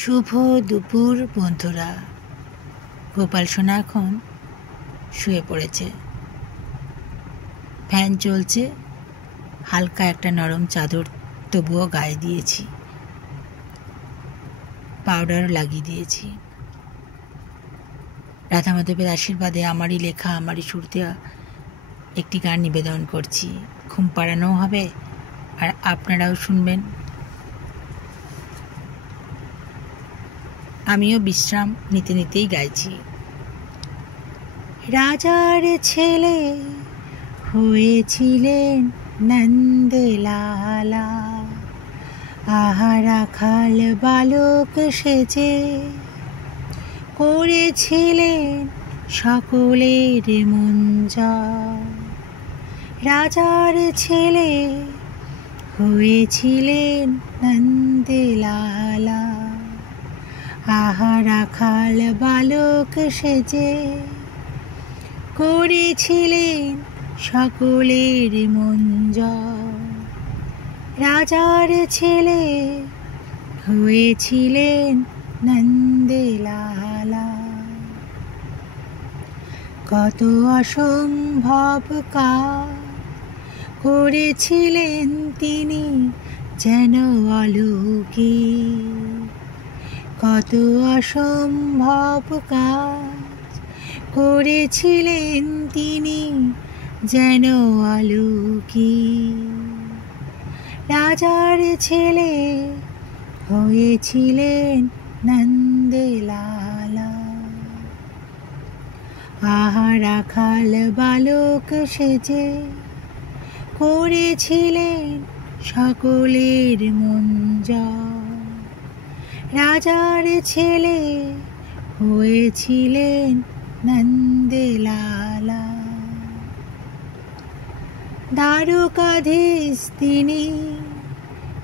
শুভ দুপুর বন্ধুরা। গোপাল সোনা এখন শুয়ে পড়েছে। ফ্যান চলছে, হালকা একটা নরম চাদর তবুও গায়ে দিয়েছি, পাউডারও লাগিয়ে দিয়েছি। রাধা মাধবের আশীর্বাদে আমারই লেখা, আমারই সুর দেওয়া একটি গান নিবেদন করছি। ঘুম পাড়ানোও হবে আর আপনারাও শুনবেন। আমিও বিশ্রাম নিতে নিতেই গাইছি। রাজার ছেলে হয়েছিলেন নন্দলালা, আহা রাখাল বালক সেজে করেছিলেন সকলের মন জয়। রাজার ছেলে হয়েছিলেন নন্দলালা, আহা রাখাল বালক সেজে করেছিলেন সকলের মন জয়। রাজার ছেলে হয়েছিলেন নন্দলালা। কত অসম্ভব কাজ করেছিলেন তিনি যেন অলৌকিক। কত অসম্ভব কাজ করেছিলেন তিনি যেন অলৌকিক। রাজার ছেলে হয়েছিলেন নন্দলালা, আহা রাখাল বালক সেজে করেছিলেন সকলের মন জয়। রাজার ছেলে হয়েছিলেন নন্দলালা। দ্বারকাধীশ তিনি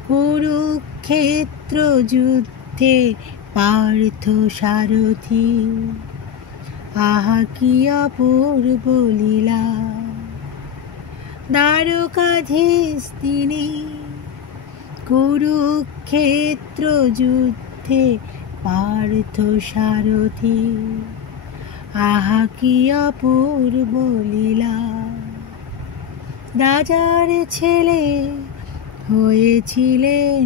কুরুক্ষেত্র যুদ্ধে পার্থ সারথি, আহা কি অপূর্ব লীলা। দ্বারকাধীশ তিনি কুরুক্ষেত্র যুদ্ধে পার্থ সারথি, আহা কি অপূর্ব লীলা। রাজার ছেলে হয়েছিলেন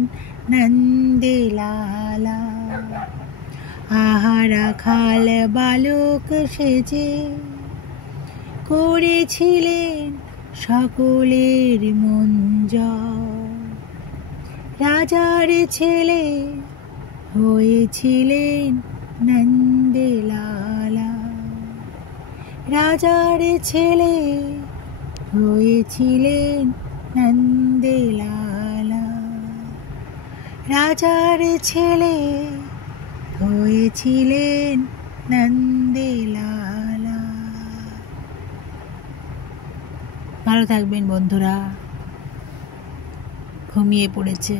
নন্দলালা, আহা রাখাল বালক সেজে করেছিলেন সকলের মন জয়। রাজার ছেলে হয়েছিলেন নন্দলালা। রাজার ছেলে হয়েছিলেন নন্দলালা। রাজার ছেলে হয়েছিলেন নন্দলালা। ভালো থাকবেন বন্ধুরা। ঘুমিয়ে পড়েছে।